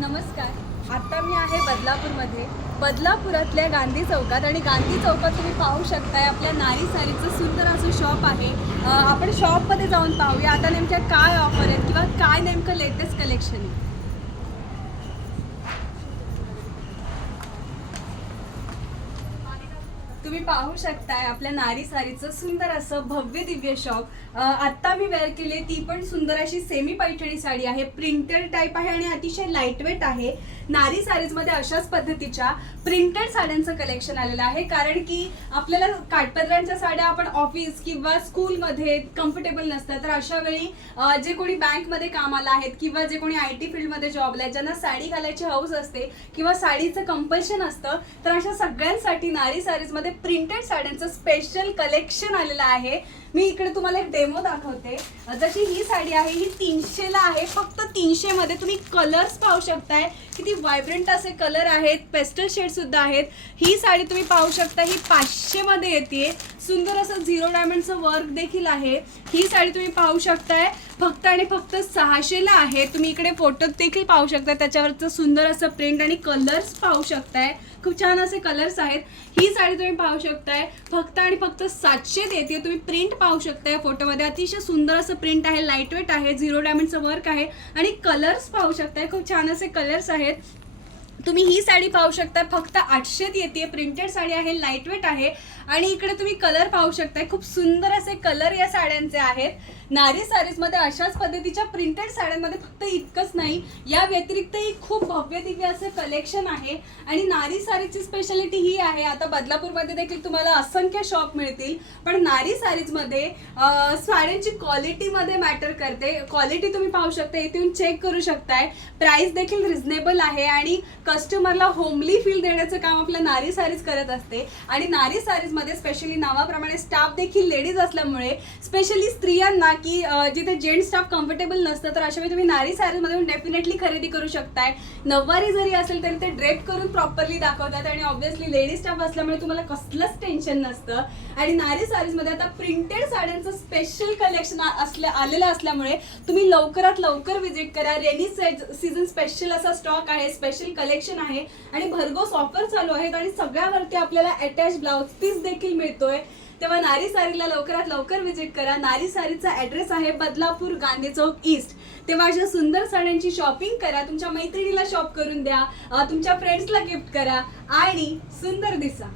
नमस्कार. आत्ता मी आहे बदलापूरमध्ये. बदलापुरातल्या गांधी चौकात आणि गांधी चौकात तुम्ही पाहू शकताय आपल्या नारी सारीचं सुंदर असं शॉप आहे. आपण शॉपमध्ये जाऊन पाहूया. आता नेमक्या काय ऑफर आहेत किंवा काय नेमकं लेटेस्ट कलेक्शन आहे? तुम्ही पाहू शकताय आपल्या नारी सारीचं सुंदर असं भव्य दिव्य शॉप. आत्ता मी वेअर केली ती पण सुंदर अशी सेमी पैठणी साडी आहे प्रिंटेड टाईप आहे आणि अतिशय लाईटवेट आहे. नारी सारीजमध्ये अशाच पद्धतीच्या प्रिंटेड साड्यांचं कलेक्शन आलेलं आहे कारण की आपल्याला काठपदरांच्या साड्या आपण ऑफिस किंवा स्कूलमध्ये कम्फर्टेबल नसतात तर अशा वेळी जे कोणी बँकमध्ये कामाला आहेत किंवा जे कोणी आय टी फील्डमध्ये जॉबला आहेत ज्यांना साडी घालायची हौस असते किंवा साडीचं कंपल्शन असतं तर अशा सगळ्यांसाठी नारी साडीजमध्ये प्रिंटेड साड्यांचं स्पेशल कलेक्शन आलेलं आहे. मी इकडे तुम्हाला एक डेमो दाखवते. जशी ही साडी आहे ही तीनशेला आहे. फक्त तीनशे मध्ये तुम्ही कलर्स पाहू शकताय. किती व्हायब्रंट असे कलर आहेत. पेस्टल शेड सुद्धा आहेत. ही साडी तुम्ही पाहू शकता ही पाचशे मध्ये येते. सुंदर असं झिरो डायमंडचं वर्क देखील आहे. ही साडी तुम्ही पाहू शकताय. फक्त आणि फक्त सहाशेला आहे. तुम्ही इकडे फोटोत देखील पाहू शकताय. त्याच्यावरचं सुंदर असं प्रिंट आणि कलर्स पाहू शकताय. खूप छान असे कलर्स आहेत. ही साडी तुम्ही पाहू शकताय. फक्त आणि फक्त सातशेत येते तुम्ही प्रिंट पाहू शकताय फोटोमध्ये अतिशय सुंदर असं प्रिंट आहे. लाईटवेट आहे. झिरो डायमंडचं वर्क आहे. आणि कलर्स पाहू शकताय. खूप छान असे कलर्स आहेत. तुम्ही ही साडी पाहू शकता फक्त आठशेत येते प्रिंटेड साडी आहे. लाईटवेट आहे. आणि इकडे तुम्ही कलर पाहू शकताय. खूप सुंदर असे कलर या साड्यांचे आहेत. नारी साडीजमध्ये अशाच पद्धतीच्या प्रिंटेड साड्यांमध्ये फक्त इतकंच नाही. या व्यतिरिक्तही खूप भव्य दिव्य असं कलेक्शन आहे. आणि नारी साडीची स्पेशालिटी ही आहे. आता बदलापूरमध्ये देखील तुम्हाला असंख्य शॉप मिळतील. पण नारी साडीजमध्ये साड्यांची क्वालिटीमध्ये मॅटर करते. क्वालिटी तुम्ही पाहू शकता इथून चेक करू शकताय. प्राइस देखील रिझनेबल आहे आणि कस्टमरला होमली फील देण्याचं काम आपल्या नारी साडीज करत असते. आणि नारी मध्ये स्पेशली नावाप्रमाणे स्टाफ देखील लेडीज असल्यामुळे स्पेशली स्त्रियांना की जिथे जेंट्स स्टाफ कम्फर्टेबल नसतं तर अशा वेळी तुम्ही नारी सारीजमध्ये डेफिनेटली खरेदी करू शकताय. नऊवारी जरी असेल तरी ते ड्रेप करून प्रॉपरली दाखवतात आणि ऑब्व्हियसली लेडीज स्टाफ असल्यामुळे तुम्हाला कसलंच टेन्शन नसतं. आणि नारी साडीजमध्ये आता प्रिंटेड साड्यांचं स्पेशल कलेक्शन असल्या आलेलं असल्यामुळे तुम्ही लवकरात लवकर व्हिजिट करा. रेनी सीझन स्पेशल असा स्टॉक आहे स्पेशल कलेक्शन आहे. आणि भरघोस ऑफर चालू आहेत आणि सगळ्यावरती आपल्याला अटॅच ब्लाउज पीस देखील मिळतोय. तेव्हा नारी सारीला लवकरात लवकर विजिट करा. नारी सारीचा ऍड्रेस आहे बदलापूर गांधी चौक ईस्ट तेव्हा अशा सुंदर साड्यांची शॉपिंग करा. तुमच्या मैत्रिणीला शॉप करून द्या. तुमच्या फ्रेंड्सला गिफ्ट करा. आणि सुंदर दिसा.